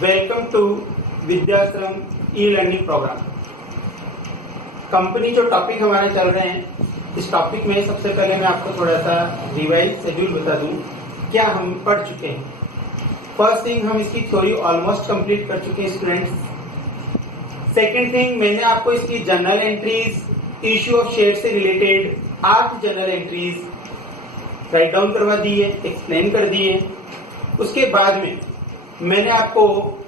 Welcome to Vidyashram e learning program. Company जो topic हमारे चल रहे हैं, इस टॉपिक में सबसे पहले मैं आपको थोड़ा सा रिवाइज शेड्यूल बता दूं क्या हम पढ़ चुके हैं। फर्स्ट थिंग, हम इसकी थ्योरी ऑलमोस्ट कंप्लीट कर चुके हैं स्टूडेंट्स। सेकेंड थिंग, मैंने आपको इसकी journal entries, issue of share से related 8 journal entries write down करवा दी है, एक्सप्लेन कर दी है। उसके बाद में मैंने आपको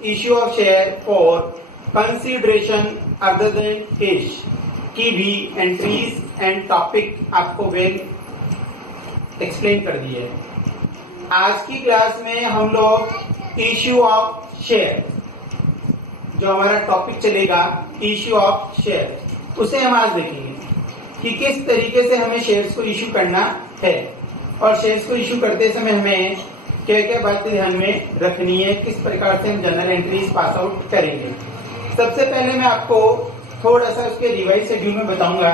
issue of share for consideration other than cash की भी एंट्रीज एंड टॉपिक आपको वेल एक्सप्लेन कर दी है। आज की क्लास में हम लोग इश्यू ऑफ शेयर, जो हमारा टॉपिक चलेगा इश्यू ऑफ शेयर, उसे हम आज देखेंगे कि किस तरीके से हमें शेयर्स को इश्यू करना है और शेयर्स को इश्यू करते समय हमें क्या क्या बातें ध्यान में रखनी है, किस प्रकार से हम जर्नल एंट्रीज पास आउट करेंगे। सबसे पहले मैं आपको थोड़ा सा उसके रिवाइज शेड्यूल में बताऊंगा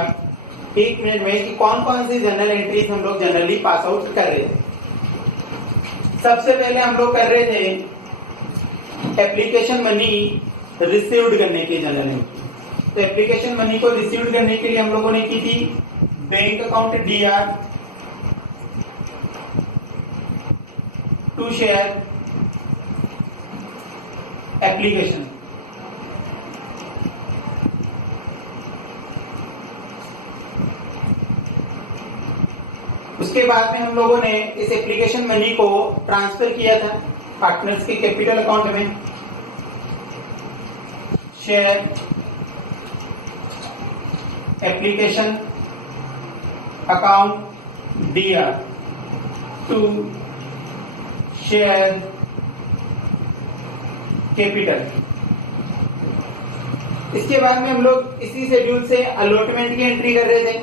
1 मिनट में कि कौन कौन सी जर्नल एंट्रीज हम लोग जनरली पास आउट कर रहे थे। सबसे पहले हम लोग कर रहे थे एप्लीकेशन मनी रिसीव्ड करने की जर्नल एंट्री। तो एप्लीकेशन मनी को रिसीव्ड करने के लिए हम लोगों ने की थी bank account DR to share application. उसके बाद में हम लोगों ने इस एप्लीकेशन मनी को ट्रांसफर किया था पार्टनर्स के कैपिटल अकाउंट में। Share application account DR to share capital. इसके बाद में हम लोग इसी शेड्यूल से अलॉटमेंट की एंट्री कर रहे थे।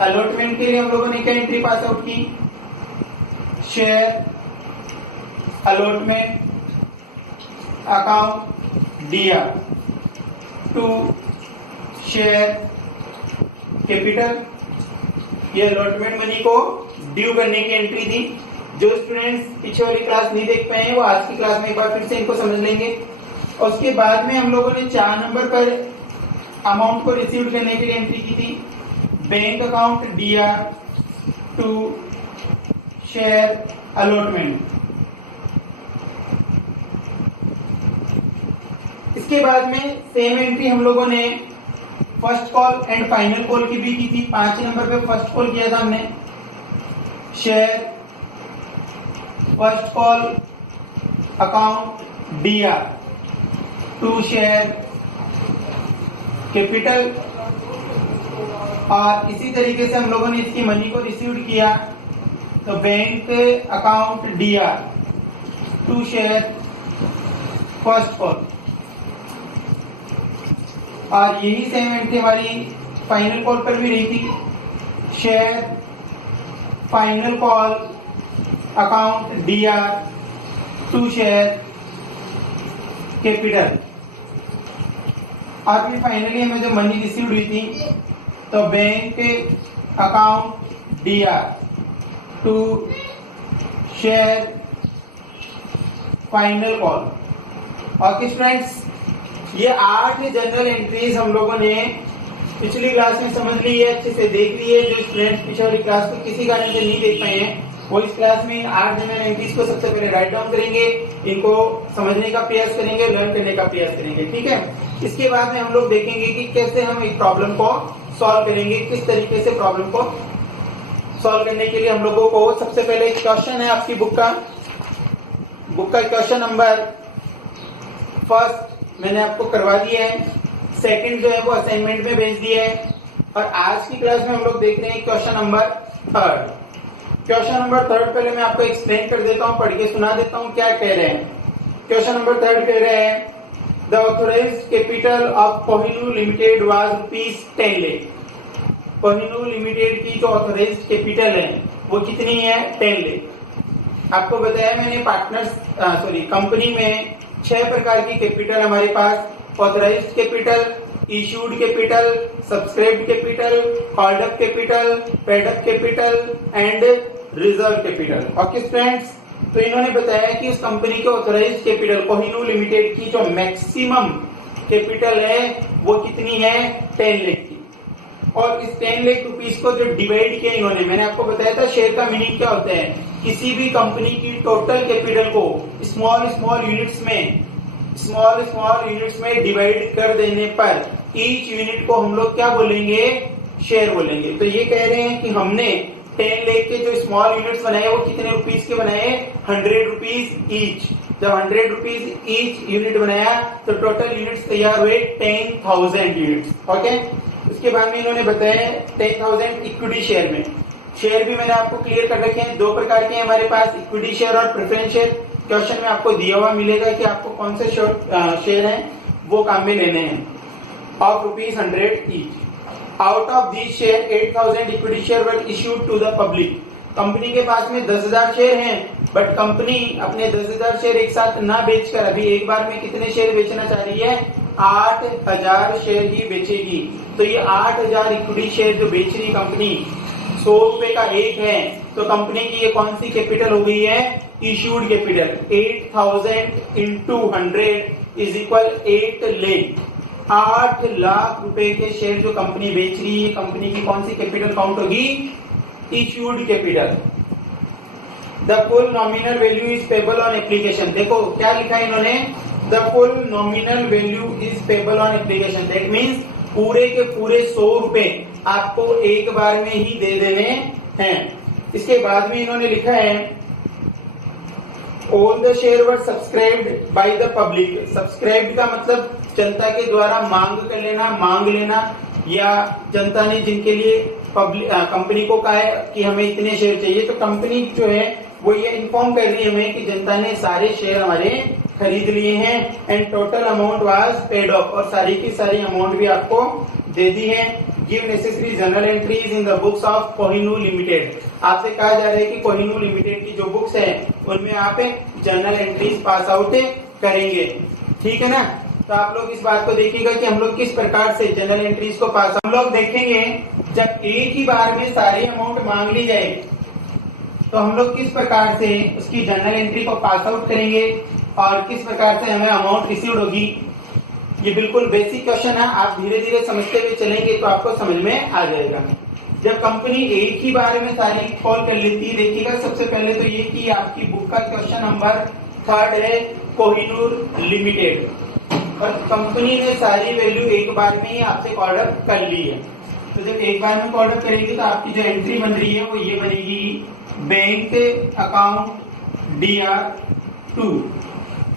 अलॉटमेंट के लिए हम लोगों ने क्या एंट्री पास आउट की, share allotment account DR to share capital. ये अलॉटमेंट मनी को ड्यू करने की एंट्री थी। जो स्टूडेंट्स पीछे वाली क्लास नहीं देख पाए हैं वो आज की क्लास में एक बार फिर से इनको समझ लेंगे। और उसके बाद में हम लोगों ने 4 नंबर पर अमाउंट को रिसीव करने के लिए एंट्री की थी bank account DR to share allotment. इसके बाद में सेम एंट्री हम लोगों ने first call and final call की भी की थी। 5 नंबर पे फर्स्ट कॉल किया था हमने, share first call account DR to share capital. और इसी तरीके से हम लोगों ने इसकी मनी को रिसीव किया तो bank account DR to share first call. और यही सेम एंट्री हमारी फाइनल कॉल पर भी रही थी, share final call account DR to share capital. और फिर फाइनली हमें जो मनी रिसीव हुई थी तो bank account DR to share final call. और स्टूडेंट्स, ये 8 जनरल एंट्रीज हम लोगों ने पिछली क्लास में समझ ली है, अच्छे से देख ली है। जो स्टूडेंट्स पिछली वाली क्लास को किसी कारण से नहीं देख पाए हैं वो इस क्लास में इन 8 जनरल एंट्रीज को सबसे पहले राइट डाउन करेंगे, इनको समझने का प्रयास करेंगे, लर्न करने का प्रयास करेंगे, ठीक है। इसके बाद में हम लोग देखेंगे कि कैसे हम एक प्रॉब्लम को सॉल्व करेंगे, किस तरीके से प्रॉब्लम को सॉल्व करने के लिए हम लोगों को सबसे पहले एक क्वेश्चन है आपकी बुक का क्वेश्चन नंबर फर्स्ट मैंने आपको करवा दिया है, सेकंड जो है वो असाइनमेंट में भेज दिया है। और आज की क्लास में हम लोग देख रहे हैं question number third. Question number third पहले मैं आपको एक्सप्लेन कर देता हूं, पढ़ के सुना देता हूं क्या कह रहे हैं। क्वेश्चन नंबर थर्ड कह रहे हैं the authorised capital of Kohinoor limited was ₹10 lakh. Kohinoor limited की जो ऑथराइज्ड कैपिटल है वो कितनी है, 10 लाख। आपको बताया मैंने कंपनी में 6 प्रकार की कैपिटल हमारे पास, authorised capital, issued capital, subscribed capital, called capital, paid up capital and reserve capital. Okay students, तो इन्होंने बताया कि उस कंपनी के ऑथराइज कैपिटल कोहिनूर लिमिटेड की जो मैक्सिमम कैपिटल है वो कितनी है, 10 लाख की। और इस 10 लाख रुपीस को जो डिवाइड किया इन्होंने, मैंने आपको बताया था शेयर का मीनिंग क्या होता है, किसी भी कंपनी की टोटल कैपिटल को स्मॉल स्मॉल यूनिट्स में डिवाइड कर देने पर ईच यूनिट को हम लोग क्या बोलेंगे, शेयर बोलेंगे। तो ये कह रहे हैं कि हमने 10 लाख के जो स्मॉल यूनिट्स बनाए वो कितने रुपीस के बनाए, 100 रुपीस ईच। जब 100 रुपीस ईच यूनिट बनाया तो टोटल यूनिट्स तैयार हुए 10,000 यूनिट्स। ओके, उसके बाद में इन्होंने बताया 10,000 इक्विटी शेयर में। शेयर भी मैंने आपको क्लियर कर रखे हैं, 2 प्रकार के हैं हमारे पास, इक्विटी शेयर और प्रेफरेंस शेयर। क्वेश्चन में आपको दिया हुआ मिलेगा कि आपको कौन से शेयर हैं वो काम में लेने हैं, of ₹100 each. Out of this share 8,000 equity share were issued to the public. Company के पास में 10,000 शेयर हैं, बट कंपनी अपने 10,000 शेयर एक साथ ना बेचकर अभी एक बार में कितने शेयर बेचना चाह रही है, 8,000 शेयर ही बेचेगी। तो ये 8,000 इक्विटी शेयर जो बेच रही कंपनी, 100 रुपए का एक है, तो कंपनी की ये कौन सी कैपिटल हो गई है, issued capital. 8,000 into 100 is equal 8 lakh. 8 lakh रुपए के शेयर जो कंपनी बेच रही है, कंपनी की कौन सी कैपिटल काउंट होगी, issued capital. The full nominal value is payable on application. देखो क्या लिखा है इन्होंने, the full nominal value is payable on application. That means पूरे के पूरे 100 रुपए आपको एक बार में ही दे देने हैं। इसके बाद में इन्होंने लिखा है all the share were subscribed by the public. Subscribed का मतलब जनता के द्वारा मांग लेना, या जनता ने जिनके लिए कंपनी को कहा है कि हमें इतने शेयर चाहिए, तो कंपनी जो है वो ये इन्फॉर्म कर रही है हमें कि जनता ने सारे शेयर हमारे खरीद लिए हैं, and total amount was paid of, और सारी की सारी अमाउंट भी आपको दे दी है। Give necessary journal entries in the books of Kohinoor limited. आपसे कहा जा रहा है कि कोहिनूर लिमिटेड की जो बुक्स है उनमें आप जर्नल एंट्रीज पास आउट करेंगे, ठीक है ना। तो आप लोग इस बात को देखिएगा कि हम लोग किस प्रकार से जनरल एंट्रीज को पास, हम लोग देखेंगे जब एक ही बार में सारी अमाउंट मांग ली जाए तो हम लोग किस प्रकार से उसकी जनरल एंट्री को पास आउट करेंगे और किस प्रकार से हमें अमाउंट रिसीव्ड होगी। ये बिल्कुल बेसिक क्वेश्चन है, आप धीरे धीरे समझते हुए चलेंगे तो आपको समझ में आ जाएगा। जब कंपनी एक ही बार में सारी कॉल कर लेती है, देखिएगा सबसे पहले तो ये कि आपकी बुक का क्वेश्चन नंबर 3 है कोहिनूर लिमिटेड, और कंपनी ने सारी वैल्यू एक बार में ही आपसे ऑर्डर कर ली है। तो जब एक बार में ऑर्डर करेंगे तो आपकी जो एंट्री बन रही है वो ये बनेगी, बैंक अकाउंट DR2।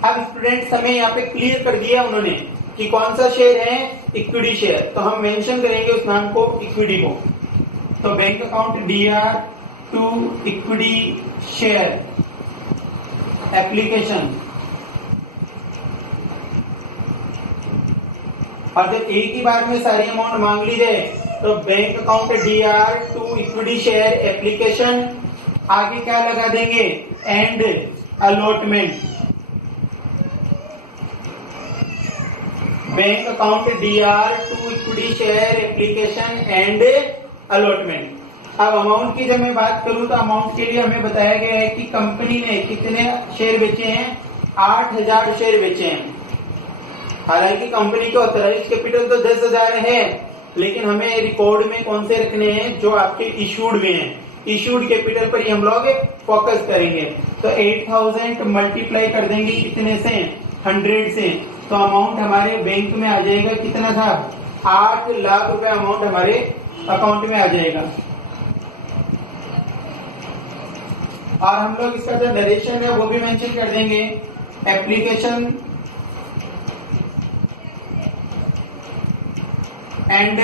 अब स्टूडेंट्स हमें यहाँ पे क्लियर कर दिया उन्होंने कि कौन सा शेयर है, इक्विटी शेयर, तो हम मेंशन करेंगे उस नाम को, इक्विटी को। तो bank account DR2 equity share application. और जब एक ही बार में सारी अमाउंट मांग ली जाए तो bank account DR2 equity share application, आगे क्या लगा देंगे, and allotment. Bank account DR2 equity share application and allotment. अब अमाउंट की जब मैं बात करूं तो अमाउंट के लिए हमें बताया गया है कि कंपनी ने कितने शेयर बेचे हैं, 8,000 शेयर बेचे हैं। हालांकि कंपनी के ऑथराइज्ड कैपिटल तो 10,000 है, लेकिन हमें रिकॉर्ड में कौन से रखने हैं, जो आपके इशूड में हैं। इशूड कैपिटल पर ही हम लोग फोकस करेंगे। तो 8,000 मल्टीप्लाई कर देंगे कितने से, 100 से, तो अमाउंट हमारे बैंक में आ जाएगा कितना था, 8 लाख रुपए अमाउंट हमारे अकाउंट में आ जाएगा। और हम लोग इसका जो नरेशन है वो भी मेंशन कर देंगे, एप्लीकेशन एंड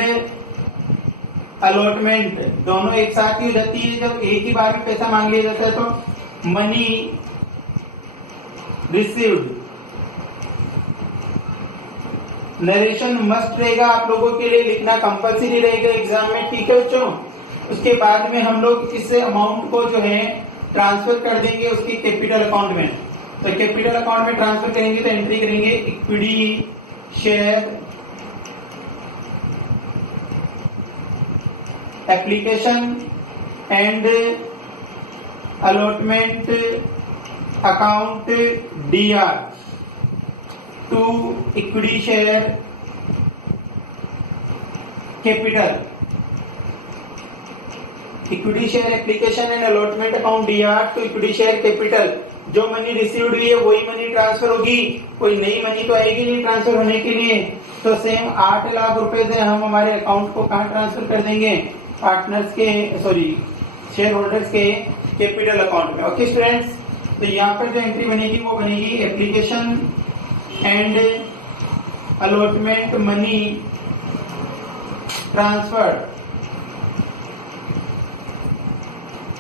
अलॉटमेंट दोनों एक साथ ही हो जाती है। जब एक ही बार में पैसा मांग लिया जाता है तो मनी रिसीव्ड। नरेशन मस्ट रहेगा, आप लोगों के लिए लिखना कंपलसरी रहेगा एग्जाम में, ठीक है बच्चों। उसके बाद में हम लोग इस अमाउंट को जो है ट्रांसफर कर देंगे उसकी कैपिटल अकाउंट में। तो कैपिटल अकाउंट में ट्रांसफर करेंगे तो एंट्री करेंगे equity share application and allotment account DR to equity share capital, equity share application and allotment account DR to equity share capital. जो मनी रिसीव्ड हुई है वही मनी ट्रांसफर होगी, कोई नई मनी तो आएगी नहीं ट्रांसफर होने के लिए। तो सेम 8 लाख रुपए से हम हमारे अकाउंट को कहां ट्रांसफर कर देंगे, पार्टनर्स के शेयर होल्डर्स के कैपिटल अकाउंट में। ओके स्टूडेंट्स, तो यहाँ पर जो एंट्री बनेगी वो बनेगी application and allotment money transfer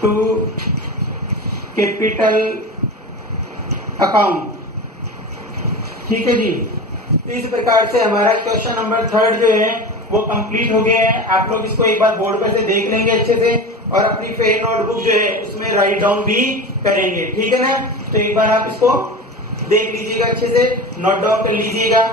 to capital account. ठीक है जी, इस प्रकार से हमारा क्वेश्चन नंबर 3 जो है वो कंप्लीट हो गया है। आप लोग इसको एक बार बोर्ड पे से देख लेंगे अच्छे से और अपनी फेयर नोटबुक जो है उसमें राइट डाउन भी करेंगे। ठीक है ना, तो एक बार आप इसको देख लीजिएगा, अच्छे से नोट डाउन कर लीजिएगा।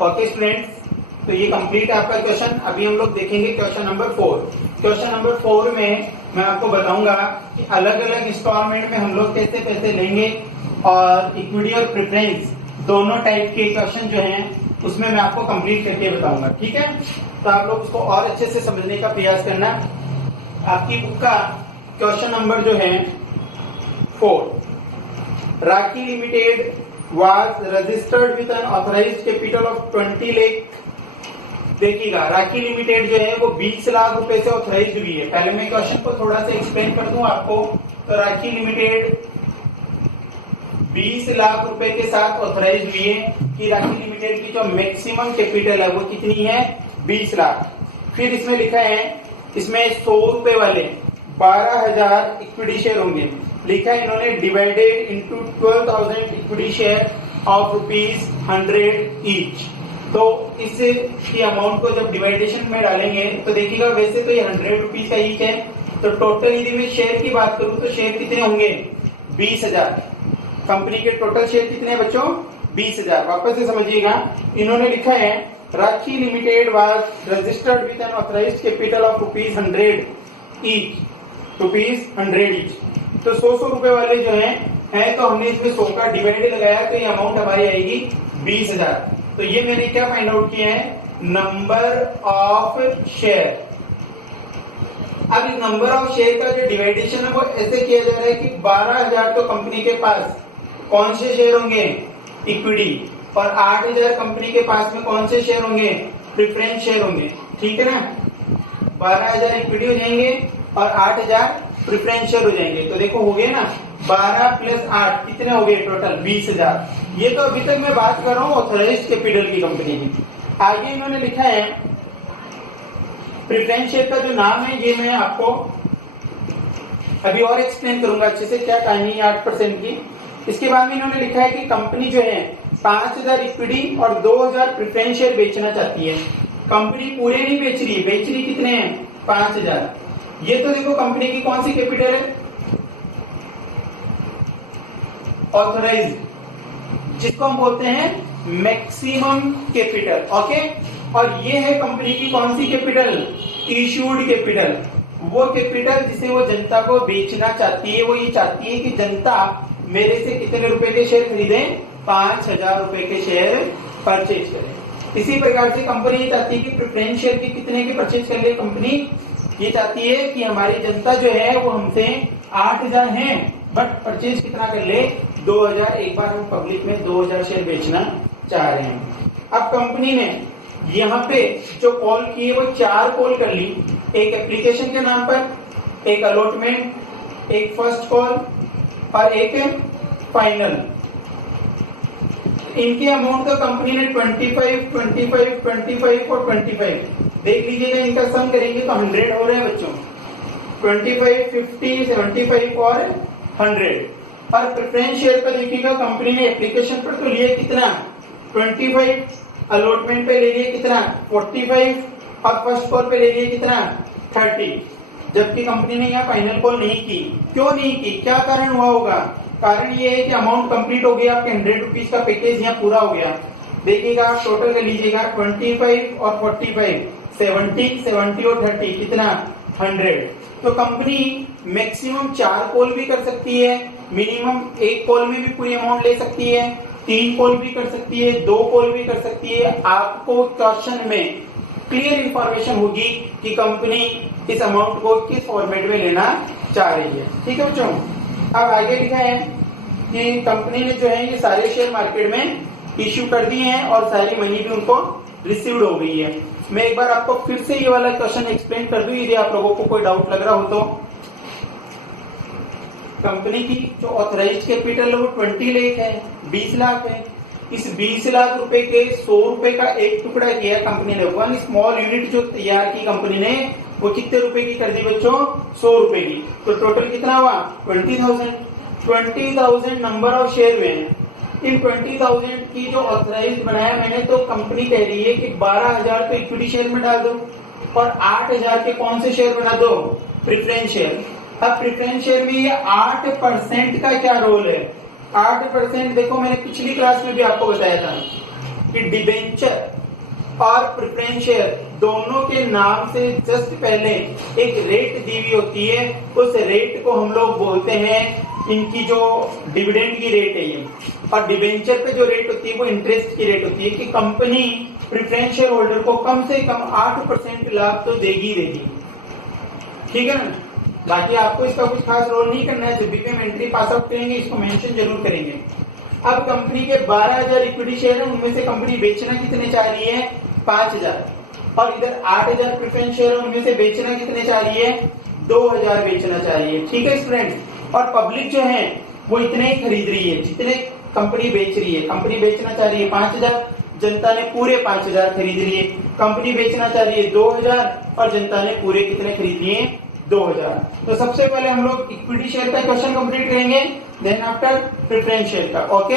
ओके स्टूडेंट्स, तो ये कंप्लीट है आपका क्वेश्चन। अभी हम लोग देखेंगे क्वेश्चन नंबर 4। क्वेश्चन नंबर 4 में मैं आपको बताऊंगा कि अलग अलग इंस्टॉलमेंट में हम लोग कैसे पैसे लेंगे और इक्विटी और प्रेफरेंस दोनों टाइप के क्वेश्चन जो हैं उसमें मैं आपको कंप्लीट करके बताऊंगा। ठीक है, तो आप लोग उसको और अच्छे से समझने का प्रयास करना। आपकी बुक का क्वेश्चन नंबर जो है 4, Rakhi limited was registered with an authorized capital of 20 lakh. देखिएगा, राखी लिमिटेड जो है वो 20 लाख रुपए से ऑथराइज्ड हुई है। पहले मैं क्वेश्चन को थोड़ा सा एक्सप्लेन कर दूं आपको। तो राखी लिमिटेड 20 लाख रुपए के साथ ऑथराइज्ड हुई है कि राखी लिमिटेड की जो मैक्सिमम कैपिटल है वो कितनी है, 20 लाख। फिर इसमें लिखा है, इसमें 100 रुपए वाले 12,000 इक्विटी शेयर होंगे। लिखा है इन्होंने divided into 12,000 equity share of ₹100 each. तो इसकी अमाउंट को जब डिवाइडेशन में डालेंगे तो देखिएगा, वैसे तो ये ₹100 का ईच है, तो टोटल यदि मैं शेयर की बात करूं तो शेयर कितने होंगे, 20,000। कंपनी के टोटल शेयर कितने हैं बच्चों, 20,000। वापस से समझिएगा, इन्होंने लिखा है Rakhi limited was registered with an authorised capital of ₹100 each, ₹100 each. तो 100 रुपए वाले जो हैं तो हमने इसमें 100 का डिवाइड लगाया तो ये अमाउंट हमारी आएगी 20,000। तो ये मैंने क्या फाइंड आउट किया है, नंबर ऑफ शेयर। अब इस नंबर ऑफ शेयर का जो डिवाइडेशन है वो ऐसे किया जा रहा है कि 12,000 तो कंपनी के पास कौन से शेयर होंगे, इक्विटी, और 8,000 कंपनी के पास में कौन से शेयर होंगे, प्रेफरेंस शेयर होंगे। ठीक है ना, 12,000 इक्विटी हो जाएंगे और 8,000 प्रेफरेंस शेयर हो जाएंगे। तो देखो हो गए ना, 12 प्लस 8 कितने हो गए टोटल, 20,000। ये तो अभी तक मैं बात कर रहा हूँ ऑथराइज्ड कैपिटल की कंपनी की। आगे इन्होंने लिखा है प्रेफरेंस शेयर का जो नाम है ये मैं आपको अभी और एक्सप्लेन करूंगा अच्छे से, क्या कहानी है 8% की। इसके बाद में इन्होंने लिखा है कि कंपनी जो है 5,000 इक्विटी और 2,000 प्रेफरेंस शेयर बेचना चाहती है। कंपनी पूरे नहीं बेच रही, बेच रही कितने हैं, 5,000। ये तो देखो कंपनी की कौन सी कैपिटल है, ऑथराइज्ड, जिसको हम बोलते हैं मैक्सिमम कैपिटल। ओके, और ये है कंपनी की कौन सी कैपिटल, इश्यूड कैपिटल। वो कैपिटल जिसे वो जनता को बेचना चाहती है, वो ये चाहती है कि जनता मेरे से कितने रुपए के शेयर खरीदे, 5,000 रुपए के शेयर परचेज करें। इसी प्रकार से कंपनी ये चाहती है कि प्रेफरेंस शेयर की कितने के परचेज कर ले। कंपनी ये चाहती है कि हमारी जनता जो है वो हमसे 8,000 है बट परचेज कितना कर ले, 2,000। एक बार हम पब्लिक में 2,000 शेयर बेचना चाह रहे हैं। अब कंपनी ने यहाँ पे जो कॉल की है वो 4 कॉल कर ली, एक एप्लीकेशन के नाम पर, एक अलॉटमेंट, एक फर्स्ट कॉल और एक फाइनल। इनके अमाउंट का कंपनी ने 25, 25, 25 और 25 देख लीजिएगा, इनका सम करेंगे तो 100 हो रहे हैं बच्चों, 25, 50, 75 और 100। और प्रेफरेंस शेयर का देखिएगा, कंपनी ने एप्लीकेशन पर तो लिए कितना, 25, अलॉटमेंट पे ले लिए कितना, 45 और फर्स्ट कॉल पे ले लिए कितना, 30। जबकि कंपनी ने यहाँ फाइनल कॉल नहीं की। क्यों नहीं की, क्या कारण हुआ होगा? कारण ये है कि अमाउंट कंप्लीट हो गया, आपके 100 रुपीज का पैकेज यहाँ पूरा हो गया। देखिएगा टोटल कर लीजिएगा 25 और 45, 70 और 30 कितना 100। तो कंपनी मैक्सिमम 4 कॉल भी कर सकती है, मिनिमम 1 कॉल में भी पूरी अमाउंट ले सकती है, 3 कॉल भी कर सकती है, 2 कॉल भी कर सकती है। आपको क्वेश्चन में क्लियर इंफॉर्मेशन होगी कि कंपनी इस अमाउंट को किस फॉर्मेट में लेना चाह रही है। ठीक है बच्चों, अब आगे लिखा है कि कंपनी ने जो है ये सारे शेयर मार्केट में इश्यू कर दिए हैं और सारी मनी भी उनको रिसीव्ड हो गई है। मैं एक बार आपको फिर से ये वाला क्वेश्चन एक्सप्लेन कर दूं यदि आप लोगों को कोई डाउट लग रहा हो तो। कंपनी की जो ऑथराइज्ड कैपिटल है वो 20 लाख है, 20 लाख है। इस 20 लाख रुपए के 100 रुपए का एक टुकड़ा किया कंपनी ने। 1 स्मॉल यूनिट जो तैयार की कंपनी ने वो कितने रुपए की कर दी बच्चों? 100 रुपए की। तो टोटल कितना हुआ? 20,000 नंबर ऑफ शेयर हुए हैं। इन 20,000 की जो ऑथराइज्ड बनाया मैंने, तो कंपनी कह रही है कि 12,000 तो इक्विटी शेयर में डाल दो और 8,000 के कौन से शेयर बना दो? Preference share. अब प्रेफरेंस शेयर में ये 8% का क्या रोल है? 8% देखो मैंने पिछली क्लास में भी आपको बताया था कि डिबेंचर और प्रेफरेंस शेयर दोनों के नाम से जस्ट पहले एक रेट दी हुई होती है। उस रेट को हम लोग बोलते हैं, इनकी जो डिविडेंड की रेट है ये, और डिबेंचर पे जो रेट होती है वो इंटरेस्ट की रेट होती है कि कंपनी प्रेफरेंस शेयर होल्डर को कम से कम 8% लाभ तो देगी देगी। ठीक है ना? बाकी आपको इसका कुछ खास रोल नहीं करना है, जब भी हम एंट्री पास आउट करेंगे इसको मेंशन जरूर करेंगे। अब कंपनी के 12,000 इक्विटी शेयर है, उनमें से कंपनी बेचना कितने चाह रही है? 5,000। और इधर 8,000 प्रेफरेंस शेयर है, उनमें से बेचना कितने चाह रही है? 2,000 बेचना चाह रही है। ठीक है स्टूडेंट्स, और पब्लिक जो है वो इतने ही खरीद रही है जितने कंपनी बेच रही है। कंपनी बेचना चाह रही है 5,000, जनता ने पूरे 5,000 खरीद लिए। कंपनी बेचना चाह रही है 2,000 और जनता ने पूरे कितने खरीद लिए? 2,000। तो सबसे पहले हम लोग इक्विटी शेयर का क्वेश्चन कंप्लीट करेंगे, देन आफ्टर प्रेफरेंस शेयर का। ओके,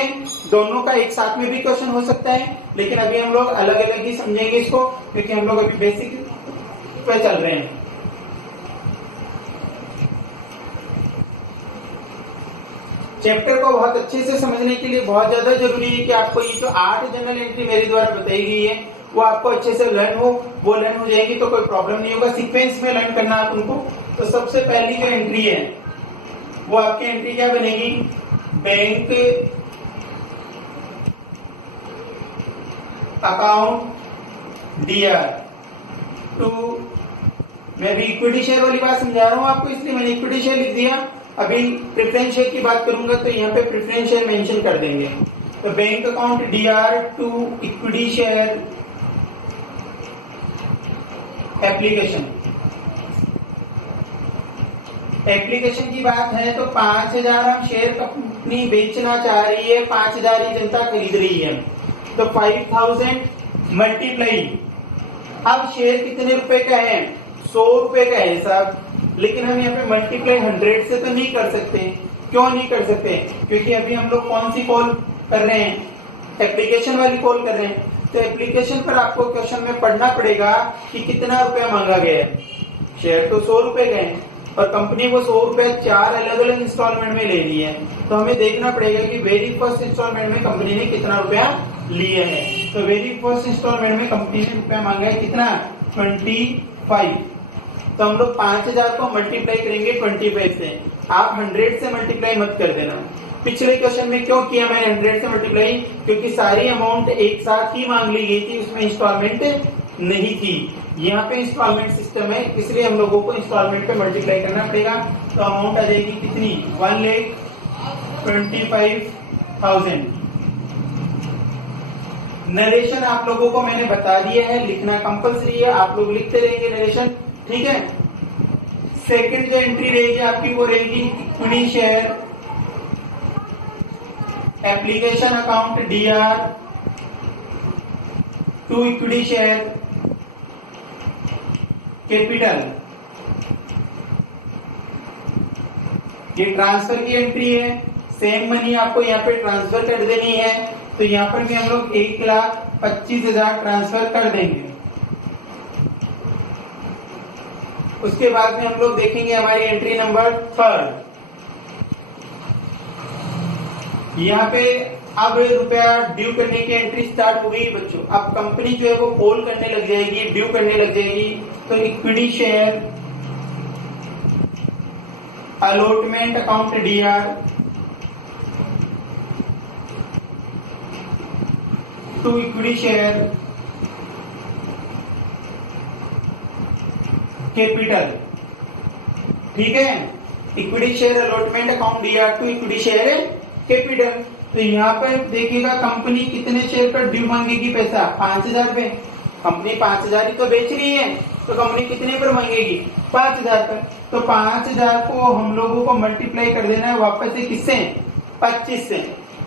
दोनों का एक साथ में भी क्वेश्चन हो सकता है, लेकिन अभी हम लोग अलग अलग ही समझेंगे इसको, क्योंकि हम लोग अभी बेसिक पे चल रहे हैं। चैप्टर को बहुत अच्छे से समझने के लिए बहुत ज्यादा जरूरी है कि आपको ये जो 8 जनरल एंट्री मेरे द्वारा बताई गई है वो आपको अच्छे से लर्न हो। वो लर्न हो जाएगी तो कोई प्रॉब्लम नहीं होगा, सीक्वेंस में लर्न करना आप उनको। तो सबसे पहली जो एंट्री है वो आपकी एंट्री क्या बनेगी? बैंक अकाउंट डीआर टू, मैं भी इक्विटी शेयर वाली बात समझा रहा हूं आपको, इसलिए मैंने इक्विटी शेयर लिख दिया। अभी प्रेफरेंस शेयर की बात करूंगा तो यहाँ पे प्रेफरेंस शेयर मेंशन कर देंगे। तो bank account DR to equity share application. Application की बात है तो 5,000 हम शेयर कंपनी बेचना चाह रही है, 5,000 ही जनता खरीद रही है। तो 5,000 मल्टीप्लाई, अब शेयर कितने रुपए का है? 100 रुपए का है साहब, लेकिन हम यहाँ पे मल्टीप्लाई 100 से तो नहीं कर सकते। क्यों नहीं कर सकते? क्योंकि अभी हम लोग कौन सी कॉल कर रहे हैं? एप्लीकेशन वाली कॉल कर रहे हैं। तो एप्लीकेशन पर आपको क्वेश्चन में पढ़ना पड़ेगा कि कितना रुपया मांगा गया है। शेयर तो 100 रुपए गए और कंपनी को 100 रुपए 4 अलग अलग इंस्टॉलमेंट में ले लिए हैं। तो हमें देखना पड़ेगा कि वेरी फर्स्ट इंस्टॉलमेंट में कंपनी ने कितना रुपया लिए है। तो वेरी फर्स्ट इंस्टॉलमेंट में कंपनी ने रुपया मांगा है कितना? 25। तो हम लोग 5,000 को मल्टीप्लाई करेंगे 25 से। आप 100 से मल्टीप्लाई मत कर देना। पिछले क्वेश्चन में क्यों किया मैंने 100 से मल्टीप्लाई? क्योंकि सारी अमाउंट एक साथ ही मांग ली गई थी, उसमें इंस्टॉलमेंट नहीं थी। यहाँ पे इंस्टॉलमेंट सिस्टम है, इसलिए हम लोगों को इंस्टॉलमेंट पे मल्टीप्लाई करना पड़ेगा। तो अमाउंट आ जाएगी कितनी? 1,25,000। नरेशन आप लोगों को मैंने बता दिया है, लिखना कंपलसरी है, आप लोग लिखते रहेंगे नरेशन। ठीक है। सेकंड जो एंट्री रहेगी आपकी वो रहेगी equity share application account DR to equity share capital. ये ट्रांसफर की एंट्री है, सेम मनी आपको यहाँ पे ट्रांसफर कर देनी है। तो यहाँ पर भी हम लोग 1,25,000 ट्रांसफर कर देंगे। उसके बाद में हम लोग देखेंगे हमारी एंट्री नंबर 3। यहाँ पे अब रुपया ड्यू करने की एंट्री स्टार्ट हो गई बच्चों। अब कंपनी जो है वो कॉल करने लग जाएगी, ड्यू करने लग जाएगी। तो equity share allotment account DR to equity share capital, ठीक है। Equity share allotment account DR to equity share capital. तो यहाँ पर देखिएगा कंपनी कितने शेयर पर ड्यू मांगेगी पैसा, 5000 पे। कंपनी 5000 ही तो बेच रही है, तो कंपनी कितने पर मांगेगी, 5000 पर। तो 5000 को हम लोगों को मल्टीप्लाई कर देना है वापस से किससे, 25 से।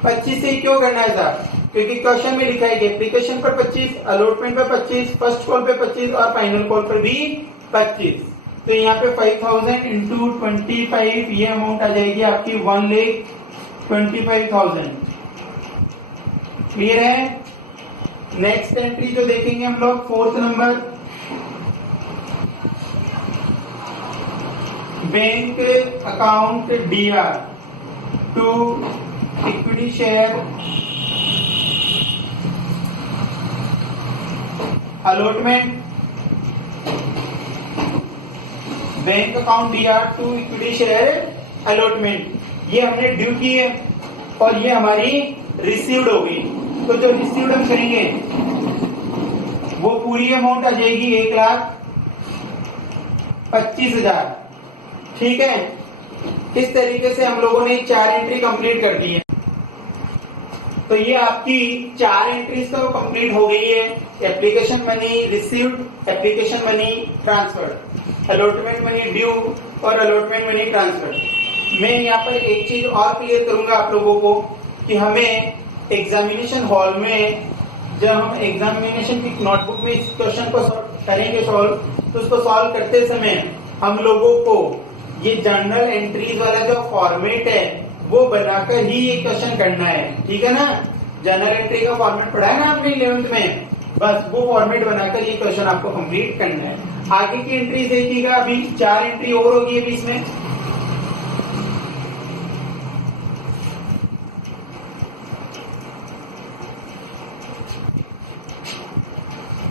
25 से क्यों करना है साहब, क्योंकि क्वेश्चन में लिखा है कि एप्लीकेशन पर 25, अलॉटमेंट पर 25, फर्स्ट कॉल पे 25 और फाइनल कॉल पर भी 25। तो यहाँ पे 5000 इंटू 25 ये अमाउंट आ जाएगी आपकी 1,25,000। क्लियर है। नेक्स्ट एंट्री जो देखेंगे हम लोग 4th number, bank account DR to equity share allotment, bank account DR to equity share allotment. ये हमने ड्यू की है और ये हमारी रिसीव्ड हो गई। तो जो रिसीव्ड हम करेंगे वो पूरी अमाउंट आ जाएगी 1,25,000, ठीक है। इस तरीके से हम लोगों ने 4 एंट्री कंप्लीट कर दी है। तो ये आपकी 4 एंट्रीज तो कंप्लीट हो गई है। Application money received, application money transferred, allotment money due और अलॉटमेंट मनी ट्रांसफर्ड। मैं यहाँ पर एक चीज और क्लियर करूंगा आप लोगों को कि हमें एग्जामिनेशन हॉल में जब हम एग्जामिनेशन की नोटबुक में इस क्वेश्चन को करेंगे सॉल्व, तो उसको सॉल्व करते समय हम लोगों को ये जर्नल एंट्रीज वाला जो फॉर्मेट है वो बनाकर ही ये क्वेश्चन करना है, ठीक है ना। जर्नल एंट्री का फॉर्मेट पढ़ा है ना आपने 11th में, बस वो फॉर्मेट बनाकर ये क्वेश्चन आपको कंप्लीट करना है। आगे की एंट्री देखिएगा, अभी 4 एंट्री और होगी अभी इसमें।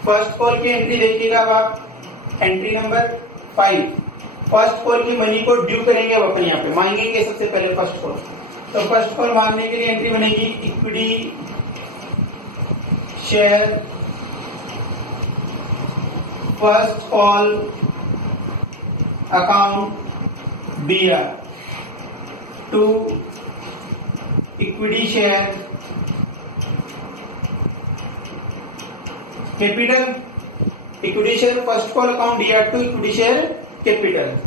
फर्स्ट कॉल की एंट्री देखिएगा अब आप, एंट्री नंबर 5। फर्स्ट कॉल की मनी को ड्यू करेंगे अब अपन यहाँ पे मांगेंगे सबसे पहले फर्स्ट कॉल। तो फर्स्ट कॉल मांगने के लिए एंट्री बनेगी equity share first call account DR to equity share capital. Equity share first call account DR to equity share capital.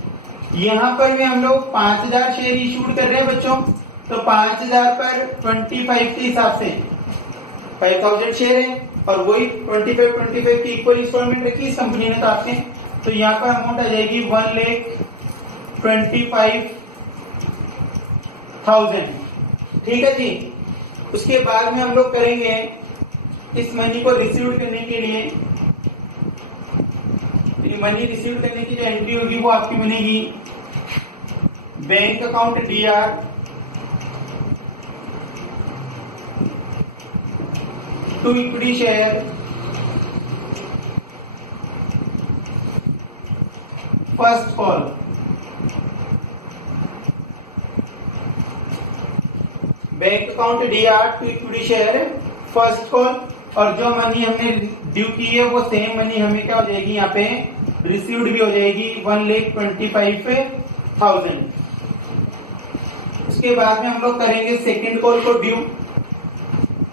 यहाँ पर भी हम लोग 5000 शेयर इशूड कर रहे हैं बच्चों। तो 5000 पर 25 के हिसाब से 5000 शेयर है और वही 25 की इक्वल इंस्टॉलमेंट रखी इस कंपनी ने तो आपने। तो यहाँ पर अमाउंट आ जाएगी 1,25,000, ठीक है जी। उसके बाद में हम लोग करेंगे इस मनी को रिसीव करने के लिए, मनी रिसीव करने की जो एंट्री होगी वो आपकी बनेगी bank account DR to equity share first call. Bank account DR to equity share first call. और जो मनी हमने ड्यू की है वो सेम मनी हमें क्या हो जाएगी यहाँ पे रिसीव्ड भी हो जाएगी 1,25,000। उसके बाद में हम लोग करेंगे सेकंड कॉल को ड्यू।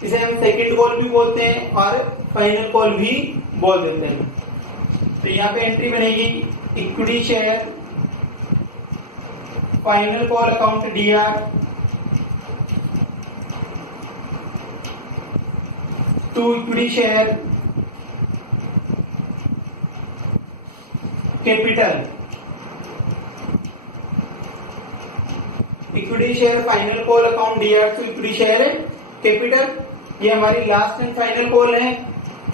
इसे हम सेकंड कॉल भी बोलते हैं और फाइनल कॉल भी बोल देते हैं। तो यहाँ पे एंट्री बनेगी equity share final call account DR to equity share capital. Equity share final call account DR to equity share capital. ये हमारी लास्ट एंड फाइनल कॉल है।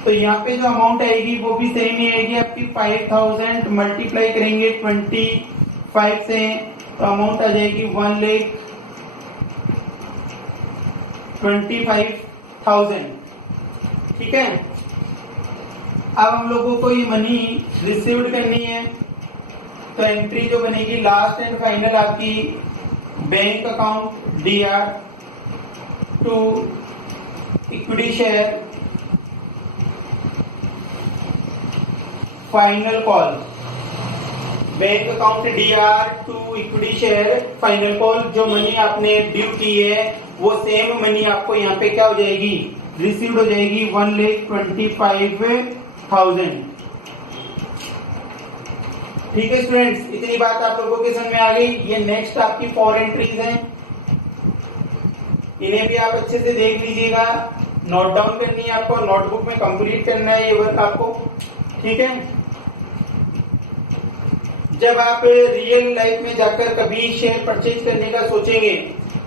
तो यहाँ पे जो अमाउंट आएगी वो भी सेम ही आएगी आपकी 5000 मल्टीप्लाई करेंगे 25 से तो अमाउंट आ जाएगी 1,25,000। ठीक है, अब हम लोगों को ये मनी रिसीव्ड करनी है तो एंट्री जो बनेगी लास्ट एंड फाइनल आपकी bank account DR to equity share final call. Bank account DR to equity share final call, जो मनी आपने ड्यू की है वो सेम मनी आपको यहाँ पे क्या हो जाएगी, रिसीव्ड हो जाएगी 1,25,000। ठीक है स्टूडेंट्स, इतनी बात आप लोगों के समझ में आ गई। ये नेक्स्ट आपकी 4 एंट्रीज हैं, इन्हें भी आप अच्छे से देख लीजिएगा, नोट डाउन करनी है आपको, नोटबुक में कंप्लीट करना है ये वर्क आपको। ठीक है, जब आप रियल लाइफ में जाकर कभी शेयर परचेज करने का सोचेंगे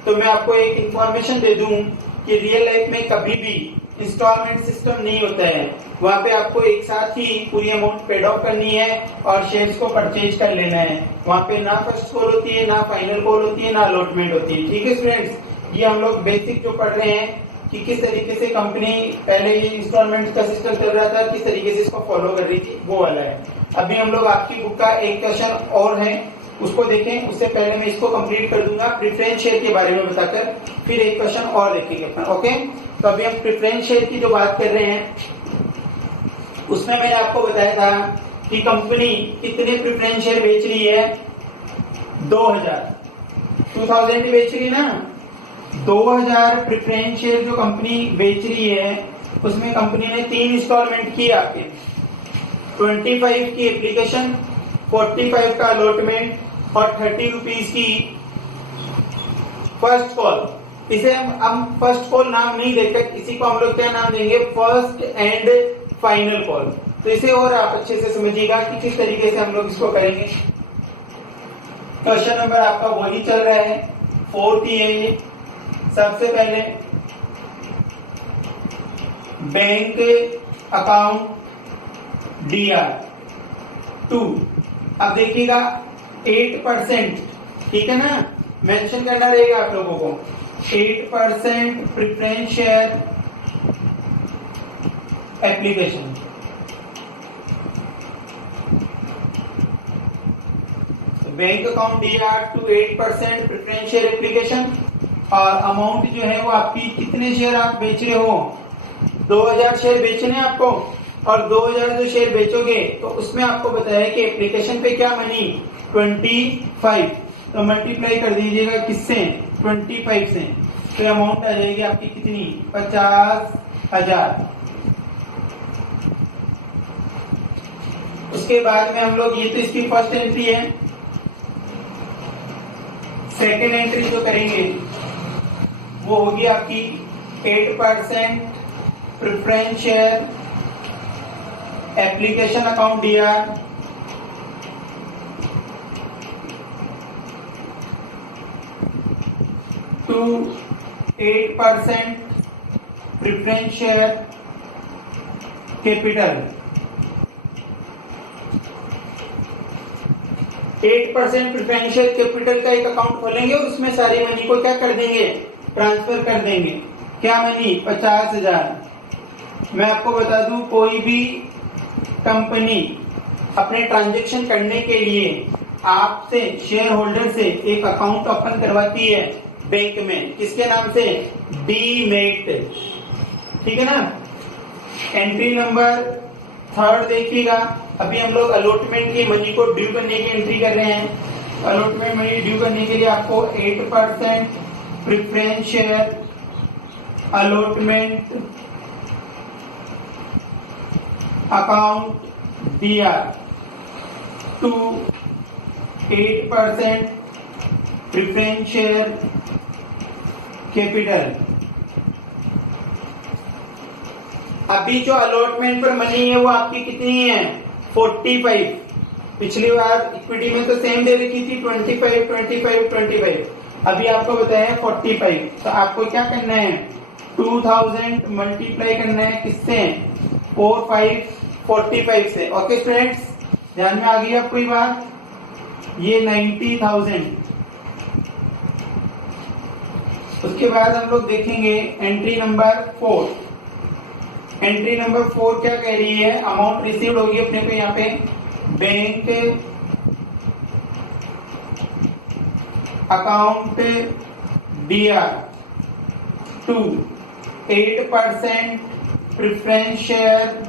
तो मैं आपको एक इंफॉर्मेशन दे दूं कि रियल लाइफ में कभी भी इंस्टॉलमेंट सिस्टम नहीं होता है। वहां पे आपको एक साथ ही पूरी अमाउंट पेड ऑफ करनी है और शेयर्स को परचेज कर लेना है। वहां पे ना फर्स्ट कॉल होती है, ना फाइनल कॉल होती है, ना अलॉटमेंट होती है। ठीक है स्टूडेंट्स, ये हम लोग बेसिक जो पढ़ रहे हैं कि किस तरीके से कंपनी पहले ये इंस्टॉलमेंट का सिस्टम चल रहा था, किस तरीके से इसको फॉलो कर रही थी, वो वाला है। अभी हम लोग आपकी बुक का एक क्वेश्चन और है, उसको देखें। उससे पहले मैं इसको कंप्लीट कर दूंगा प्रेफरेंस शेयर के बारे में बताकर, फिर एक क्वेश्चन और देखेंगे अपन। ओके, तो अभी हम प्रेफरेंस शेयर की जो बात कर रहे हैं उसमें मैंने आपको बताया था कि कंपनी कितने प्रेफरेंस शेयर बेच रही है, 2000 बेच रही है ना। 2000 प्रेफरेंस शेयर जो कंपनी बेच रही है उसमें कंपनी ने 3 इंस्टॉलमेंट की आपके, 25 की एप्लीकेशन, 45 का अलॉटमेंट और 30 रुपीज की फर्स्ट कॉल। इसे हम फर्स्ट कॉल नाम नहीं देकर इसी को हम लोग क्या नाम देंगे, फर्स्ट एंड फाइनल कॉल। तो इसे और आप अच्छे से समझिएगा कि किस तरीके से हम लोग इसको करेंगे। क्वेश्चन नंबर आपका वही चल रहा है, 4th ही है ये। सबसे पहले बैंक अकाउंट DR टू, अब देखिएगा 8%, ठीक है ना, मेंशन करना रहेगा आप लोगों को। 8% preference share application, bank account DR to 8% preference share application, और अमाउंट जो है वो आपकी कितने शेयर आप बेच रहे हो, 2000 शेयर बेचने हैं आपको, और 2000 जो शेयर बेचोगे तो उसमें आपको बताया कि एप्लीकेशन पे क्या मनी, 25, तो मल्टीप्लाई कर दीजिएगा किससे, 25 से, तो अमाउंट आ जाएगी आपकी कितनी, 50,000। उसके बाद में हम लोग, ये तो इसकी फर्स्ट एंट्री है। सेकेंड एंट्री जो करेंगे वो होगी आपकी 8% preference share application account DR to 8% preference share capital. 8% preference share capital का एक अकाउंट खोलेंगे और उसमें सारी मनी को क्या कर देंगे, ट्रांसफर कर देंगे। क्या मनी, 50,000। मैं आपको बता दूं, कोई भी कंपनी अपने ट्रांजैक्शन करने के लिए आपसे, शेयर होल्डर से एक अकाउंट ओपन करवाती है बैंक में, किसके नाम से, डीमेट। ठीक है ना। एंट्री नंबर 3 देखिएगा, अभी हम लोग अलॉटमेंट की मनी को ड्यू करने की एंट्री कर रहे हैं। अलॉटमेंट मनी ड्यू करने के लिए आपको 8% preference share allotment account DR to 8% preference share capital. अभी जो अलॉटमेंट पर मनी है वो आपकी कितनी है, 45। पिछली बार इक्विटी में तो सेम दे रखी थी, 25, 25, 25। अभी आपको बताया है 45। तो आपको क्या करना है, 2000 मल्टीप्लाई करना है किससे, 4545 से। ओके स्टूडेंट्स, ध्यान में आ गई आपको ये बात? ये 90,000। उसके बाद हम लोग देखेंगे एंट्री नंबर 4। एंट्री नंबर 4 क्या कह रही है? अमाउंट रिसीव्ड होगी अपने को यहाँ पे bank account DR to 8% preference share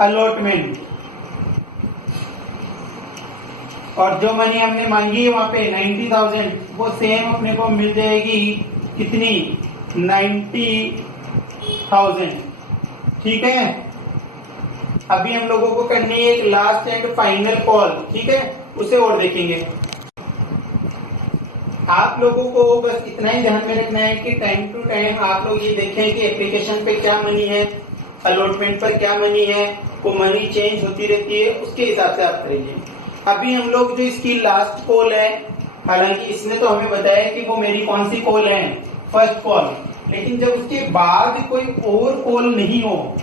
allotment. और जो मनी हमने मांगी है वहां पे 90,000, वो सेम अपने को मिल जाएगी कितनी? 90,000। ठीक है, अभी हम लोगों को करनी है एक लास्ट एंड फाइनल कॉल। ठीक है, उसे और देखेंगे। आप लोगों को बस इतना ही ध्यान में रखना है कि टाइम टू टाइम आप लोग ये देखें कि एप्लीकेशन पे क्या मनी है, अलॉटमेंट पर क्या मनी है, वो मनी चेंज होती रहती है, उसके हिसाब से आप करेंगे। अभी हम लोग जो इसकी लास्ट कॉल है, हालांकि इसने तो हमें बताया कि वो मेरी कौन सी कॉल है, फर्स्ट कॉल, लेकिन जब उसके बाद कोई और कॉल नहीं हो,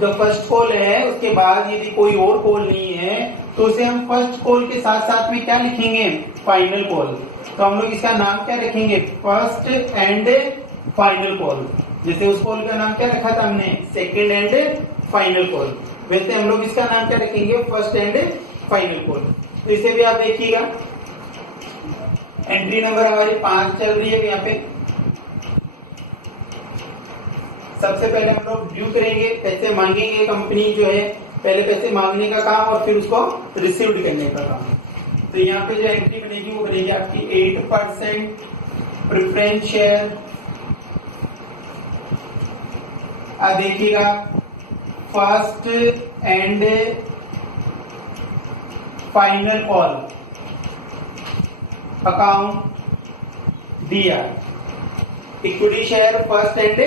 जो फर्स्ट कॉल है उसके बाद यदि कोई और कॉल नहीं है, तो उसे हम फर्स्ट कॉल के साथ साथ में क्या लिखेंगे? Final call. तो हम लोग इसका नाम क्या रखेंगे? First and final call. जैसे उस कॉल का नाम क्या रखा था हमने? Second and final call. वैसे हम लोग इसका नाम क्या रखेंगे? First and final call. तो इसे भी आप देखिएगा। एंट्री नंबर हमारी 5 चल रही है यहाँ पे। सबसे पहले हम लोग ड्यू करेंगे, पैसे मांगेंगे। कंपनी जो है पहले पैसे मांगने का काम और फिर उसको रिसीव्ड करने का काम। तो यहाँ पे जो एंट्री बनेगी वो बनेगी आपकी 8% प्रेफरेंस शेयर। अब देखिएगा, first and final call account DR equity share first and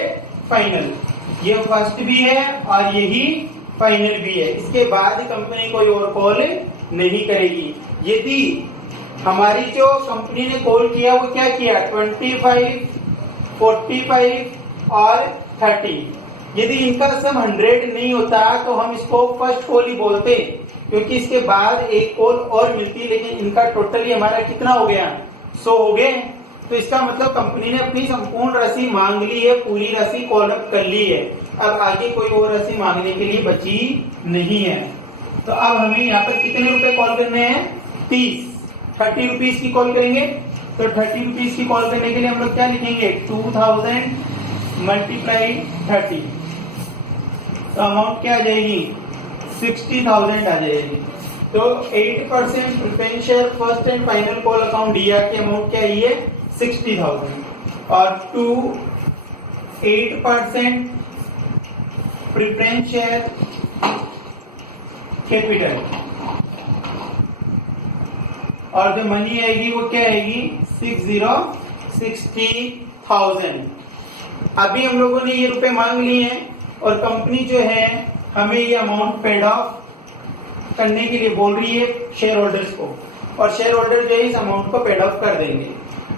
final. ये फर्स्ट भी है और यही फाइनल भी है। इसके बाद कंपनी कोई और कॉल नहीं करेगी। यदि हमारी जो कंपनी ने कॉल किया वो क्या किया? 25, 45 और 30। यदि इनका सम 100 नहीं होता तो हम इसको फर्स्ट कॉल ही बोलते, क्योंकि इसके बाद एक कॉल और मिलती, लेकिन इनका टोटली हमारा कितना हो गया? 100 हो गए। तो इसका मतलब कंपनी ने अपनी संपूर्ण राशि मांग ली है, पूरी राशि कॉल अप कर ली है। अब आगे कोई और राशि मांगने के लिए बची नहीं है। तो अब हमें यहाँ पर कितने रुपए कॉल करने हैं? 30 रुपीज की कॉल करेंगे। तो 30 रुपीज की कॉल करने के लिए हम लोग क्या लिखेंगे? 2000 मल्टीप्लाई 30। तो अमाउंट क्या आ जाएगी? 60,000 आ जाएगी। तो 8% preference share first and final call account DR की अमाउंट क्या है? 60,000। और 8% प्रेफरेंस शेयर कैपिटल, और जो मनी आएगी वो क्या आएगी? 60,000। अभी हम लोगों ने ये रुपए मांग लिए हैं और कंपनी जो है हमें ये अमाउंट पेड ऑफ करने के लिए बोल रही है शेयर होल्डर्स को, और शेयर होल्डर जो है इस अमाउंट को पेड ऑफ कर देंगे।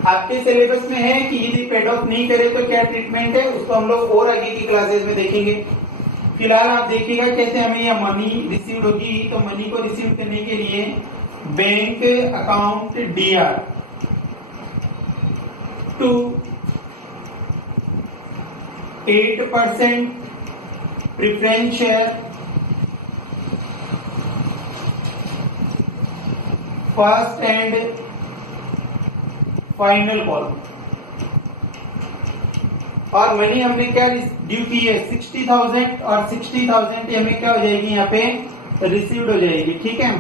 आपके सिलेबस में है कि यदि पेड ऑफ नहीं करे तो क्या ट्रीटमेंट है, उसको हम लोग और आगे की क्लासेस में देखेंगे। फिलहाल आप देखिएगा कैसे हमें यह मनी रिसीव होगी। तो मनी को रिसीव करने के लिए bank account DR to 8% preference share first and final call. और मनी हमने क्या ड्यू की है? 60,000, और 60,000 हमें क्या हो जाएगी? यहाँ पे रिसीव्ड हो जाएगी। ठीक है,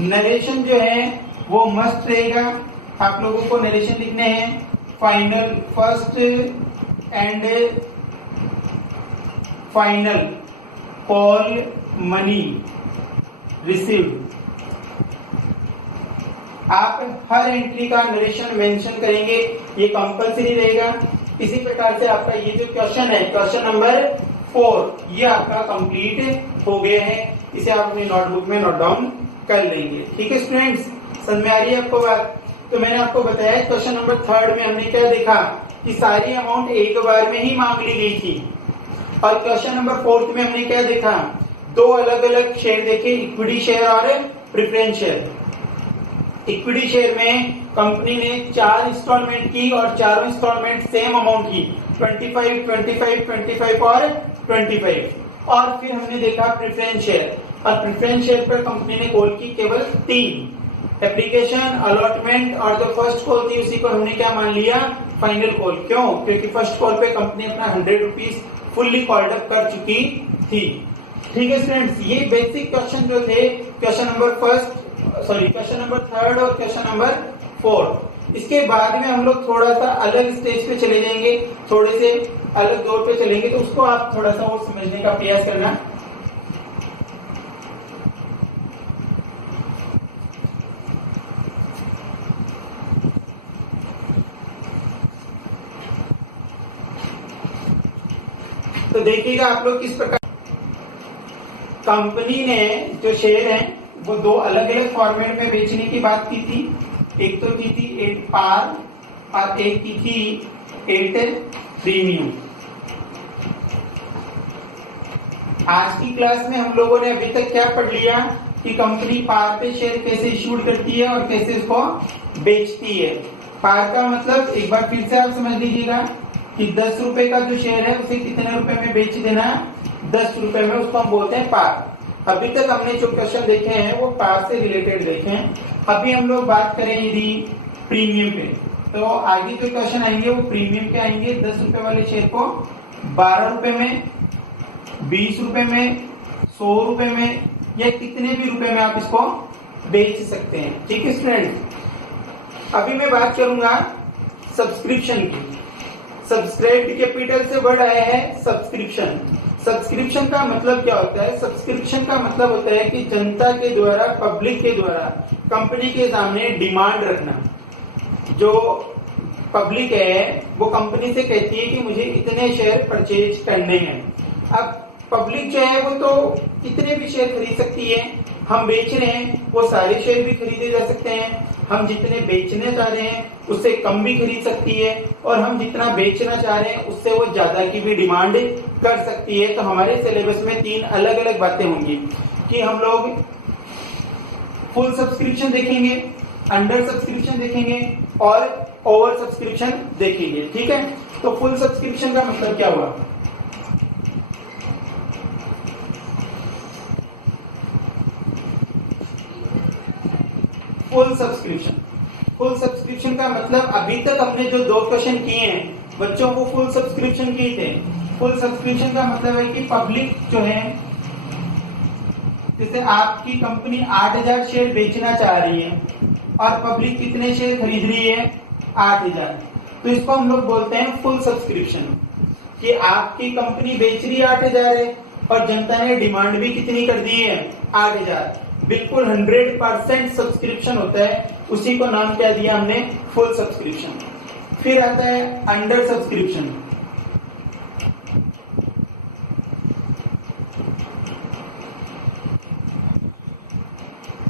नरेशन जो है वो मस्ट रहेगा। आप लोगों को नरेशन लिखने हैं final, first and final call money received. आप हर एंट्री का नरेशन मेंशन करेंगे, ये कंपलसरी रहेगा। इसी प्रकार से आपका ये जो क्वेश्चन है, क्वेश्चन नंबर 4, ये आपका कंप्लीट हो गया है। इसे आप अपनी नोटबुक में नोट डाउन कर लेंगे। ठीक है स्टूडेंट्स, समझ में आ रही है आपको बात? तो मैंने आपको बताया क्वेश्चन नंबर 3 में हमने क्या देखा कि सारी अमाउंट एक बार में ही मांग ली गई थी। और क्वेश्चन नंबर 4 में हमने क्या देखा, दो अलग अलग शेयर देखे, इक्विटी शेयर और प्रेफरेंस शेयर। इक्विटी शेयर में कंपनी ने 4 इंस्टॉलमेंट की और चारों इंस्टॉलमेंट सेम अमाउंट की, 25, 25, 25 और 25। और फिर हमने देखा प्रेफरेंस शेयर, और प्रेफरेंस शेयर पर कंपनी ने कॉल की केवल 3, एप्लीकेशन, अलॉटमेंट और जो फर्स्ट कॉल थी उसी को हमने क्या मान लिया, फाइनल कॉल। क्यों? क्योंकि फर्स्ट कॉल पे कंपनी अपना 100 रुपीज फुल्ली कॉल्ड अप कर चुकी थी। ठीक है स्टूडेंट्स, ये बेसिक क्वेश्चन जो थे, क्वेश्चन नंबर 3 और क्वेश्चन नंबर 4। इसके बाद में हम लोग थोड़ा सा अलग स्टेज पे चले जाएंगे, थोड़े से अलग दौर पे चलेंगे, तो उसको आप थोड़ा सा वो समझने का प्रयास करना। तो देखिएगा आप लोग किस प्रकार कंपनी ने जो शेयर है वो दो अलग अलग फॉर्मेट में बेचने की बात की थी। एक तो की थी 8 पार और एक की थी 8 प्रीमियम। आज की क्लास में हम लोगों ने अभी तक क्या पढ़ लिया कि कंपनी पार पे शेयर कैसे इश्यूड करती है और कैसे इसको बेचती है। पार का मतलब एक बार फिर से आप समझ लीजिएगा कि 10 रुपए का जो शेयर है उसे कितने रुपए में बेच देना, 10 रुपए में, उसको हम बोलते हैं पार। अभी तक हमने जो क्वेश्चन देखे हैं वो पार से रिलेटेड देखे हैं। अभी हम लोग बात करें यदि प्रीमियम पे, तो आगे जो क्वेश्चन आएंगे वो प्रीमियम के आएंगे। 10 रुपए वाले शेयर को 12 रुपए में, 20 रुपए में, 100 रुपए में या कितने भी रुपए में आप इसको बेच सकते हैं। ठीक है स्टूडेंट, अभी मैं बात करूंगा सब्सक्रिप्शन की। सब्सक्राइब्ड कैपिटल से वर्ड आया है सब्सक्रिप्शन। सब्सक्रिप्शन का मतलब क्या होता है? सब्सक्रिप्शन का मतलब होता है कि जनता के द्वारा, पब्लिक के द्वारा कंपनी के सामने डिमांड रखना। जो पब्लिक है वो कंपनी से कहती है कि मुझे इतने शेयर परचेज करने हैं। अब पब्लिक जो है वो तो कितने भी शेयर खरीद सकती है। हम बेच रहे हैं वो सारे शेयर भी खरीदे जा सकते हैं। हम जितने बेचने चाह रहे हैं उससे कम भी खरीद सकती है, और हम जितना बेचना चाह रहे हैं उससे वो ज्यादा की भी डिमांड कर सकती है। तो हमारे सिलेबस में 3 अलग अलग बातें होंगी कि हम लोग फुल सब्सक्रिप्शन देखेंगे, अंडर सब्सक्रिप्शन देखेंगे और ओवर सब्सक्रिप्शन देखेंगे। ठीक है, तो फुल सब्सक्रिप्शन का मतलब क्या हुआ? Full subscription. फुल सब्सक्रिप्शन का मतलब अभी तक हमने जो 2 क्वेश्चन किए हैं बच्चों वो फुल सब्सक्रिप्शन किए थे। फुल सब्सक्रिप्शन का मतलब है कि पब्लिक जो है, जैसे आपकी कंपनी 8000 शेयर बेचना चाह रही है और पब्लिक कितने शेयर खरीद रही है? 8000। तो इसको हम लोग बोलते हैं फुल सब्सक्रिप्शन, कि आपकी कंपनी बेच रही है 8000 है और जनता ने डिमांड भी कितनी कर दी है? 8000। बिल्कुल 100% सब्सक्रिप्शन होता है, उसी को नाम क्या दिया हमने? Full subscription. फिर आता है अंडर सब्सक्रिप्शन।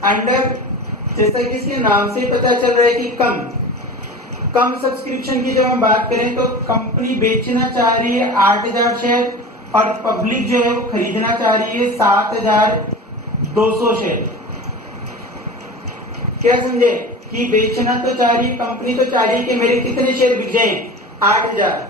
अंडर, जैसा कि इसके नाम से पता चल रहा है कि कम सब्सक्रिप्शन की जब हम बात करें तो कंपनी बेचना चाह रही है 8000 शेयर और पब्लिक जो है वो खरीदना चाह रही है 7200 शेयर। क्या समझे? कि बेचना तो चाह रही, कंपनी तो चाह रही कि मेरे कितने शेयर बिक जाएं? 8000,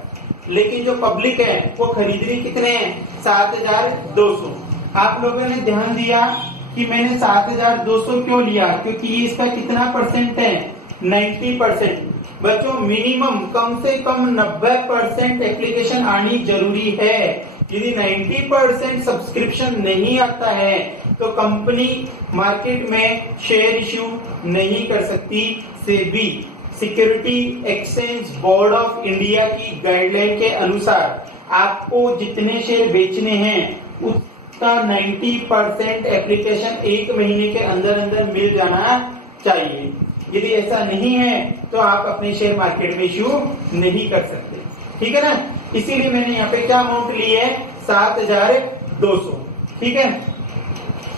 लेकिन जो पब्लिक है वो खरीद रही कितने हैं? 7200। आप लोगों ने ध्यान दिया कि मैंने 7200 क्यों लिया? क्योंकि ये इसका कितना परसेंट है? 90%। बच्चों मिनिमम कम से कम 90% एप्लीकेशन आनी जरूरी है। यदि 90% सब्सक्रिप्शन नहीं आता है तो कंपनी मार्केट में शेयर इश्यू नहीं कर सकती। SEBI, security exchange board of India की गाइडलाइन के अनुसार आपको जितने शेयर बेचने हैं उसका 90% एप्लीकेशन 1 महीने के अंदर अंदर मिल जाना चाहिए। यदि ऐसा नहीं है तो आप अपने शेयर मार्केट में इश्यू नहीं कर सकते। ठीक है ना? इसीलिए मैंने यहाँ पे क्या अमाउंट ली है? 7200। ठीक है,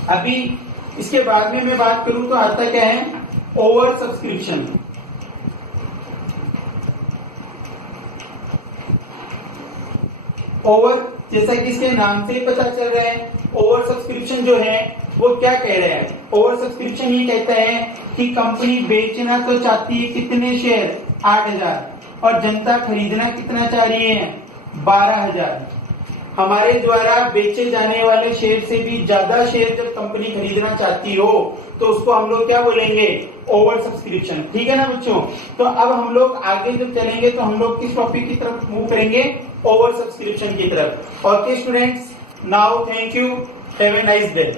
अभी इसके बाद में मैं बात करूं तो आता क्या है? Over subscription. ओवर जैसा कि इसके नाम से ही पता चल रहा है, ओवर सब्सक्रिप्शन जो है वो क्या कह रहा है? ओवर सब्सक्रिप्शन ये कहता है कि कंपनी बेचना तो चाहती है कितने शेयर? 8000, और जनता खरीदना कितना चाह रही है? 12000। हमारे द्वारा बेचे जाने वाले शेयर से भी ज्यादा शेयर जब कंपनी खरीदना चाहती हो तो उसको हम लोग क्या बोलेंगे? Over subscription. ठीक है ना बच्चों? तो अब हम लोग आगे जब चलेंगे तो हम लोग किस टॉपिक की तरफ मूव करेंगे? ओवर सब्सक्रिप्शन की तरफ। Okay students, now thank you, have a nice day.